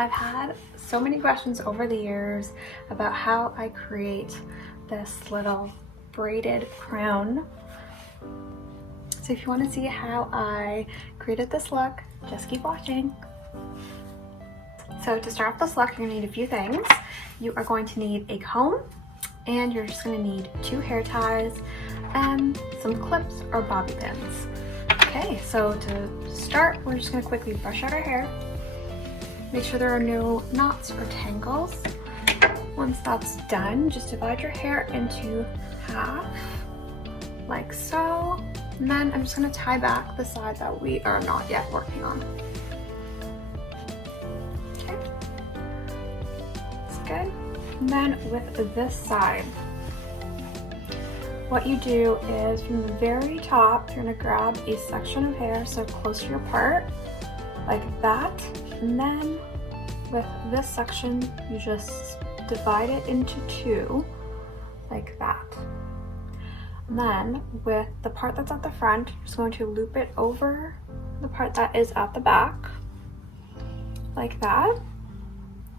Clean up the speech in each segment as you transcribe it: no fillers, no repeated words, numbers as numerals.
I've had so many questions over the years about how I create this little braided crown. So if you want to see how I created this look, just keep watching. So to start off this look, you're going to need a few things. You are going to need a comb, and you're just going to need 2 hair ties and some clips or bobby pins. Okay, so to start, we're just going to quickly brush out our hair. Make sure there are no knots or tangles. Once that's done, just divide your hair into half, like so. And then I'm just going to tie back the side that we are not yet working on. Okay, that's good. And then with this side, what you do is from the very top, you're going to grab a section of hair so close to your part, like that. And then with this section, you just divide it into 2, like that. And then with the part that's at the front, you're just going to loop it over the part that is at the back, like that.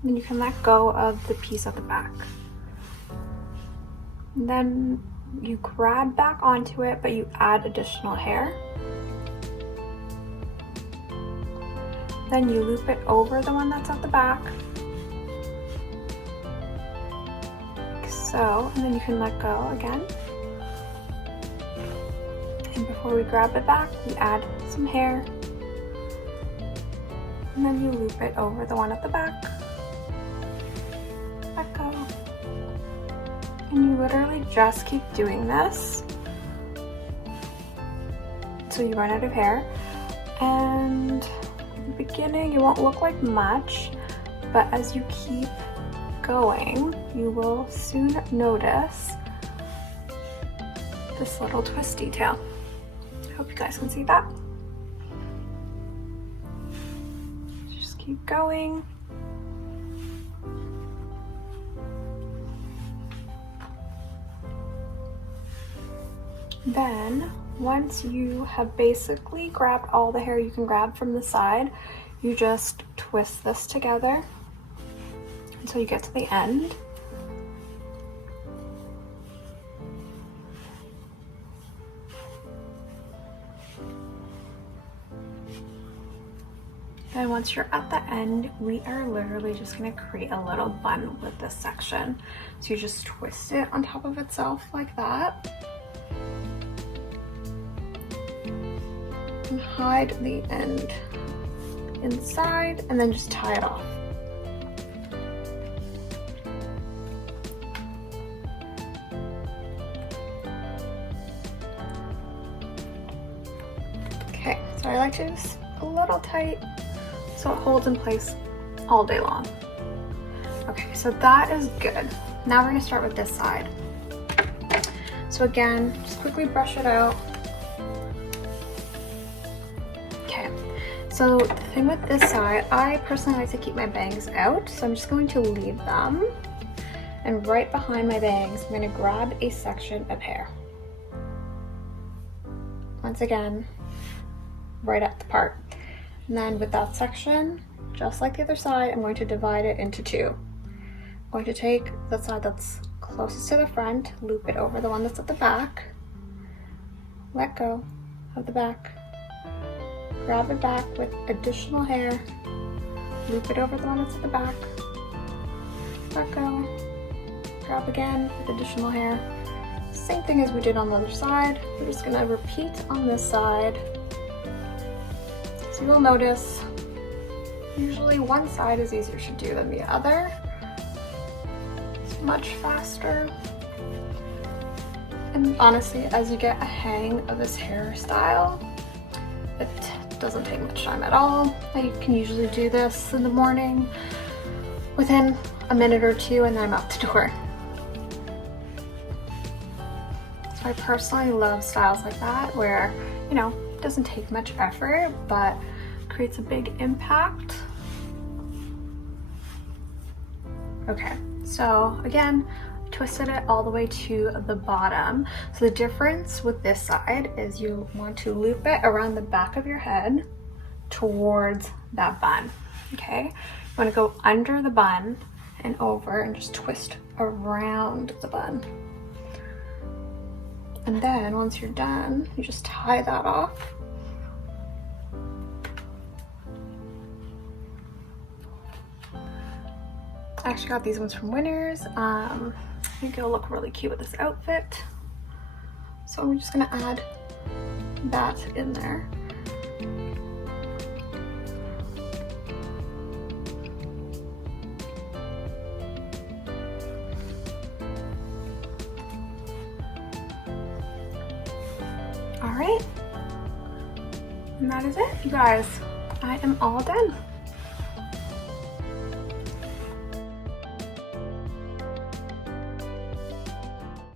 Then you can let go of the piece at the back. And then you grab back onto it, but you add additional hair. Then you loop it over the one that's at the back, like so, and then you can let go again. And before we grab it back, we add some hair, and then you loop it over the one at the back, let go. And you literally just keep doing this until you run out of hair. And in the beginning, it won't look like much, but as you keep going, you will soon notice this little twist detail. I hope you guys can see that. Just keep going. Then, once you have basically grabbed all the hair you can grab from the side, you just twist this together until you get to the end. And once you're at the end, we are literally just going to create a little bun with this section. So you just twist it on top of itself like that. And hide the end inside, and then just tie it off. Okay, so I like to just a little tight so it holds in place all day long. Okay, so that is good. Now we're going to start with this side. So again, just quickly brush it out. So the thing with this side, I personally like to keep my bangs out, so I'm just going to leave them. And right behind my bangs, I'm going to grab a section of hair. Once again, right at the part. And then with that section, just like the other side, I'm going to divide it into 2. I'm going to take the side that's closest to the front, loop it over the one that's at the back, let go of the back, grab it back with additional hair, loop it over the one that's at the back, let go, grab again with additional hair. Same thing as we did on the other side. We're just going to repeat on this side. So you'll notice usually one side is easier to do than the other. It's much faster. And honestly, as you get a hang of this hairstyle, it doesn't take much time at all. I can usually do this in the morning within a minute or 2, and then I'm out the door. So I personally love styles like that where, you know, it doesn't take much effort but creates a big impact. Okay, so again, twisted it all the way to the bottom. So the difference with this side is you want to loop it around the back of your head towards that bun. Okay, want to go under the bun and over and just twist around the bun. And then once you're done, you just tie that off. I actually got these ones from Winners. I think it'll look really cute with this outfit. So I'm just gonna add that in there. All right, and that is it, you guys. I am all done.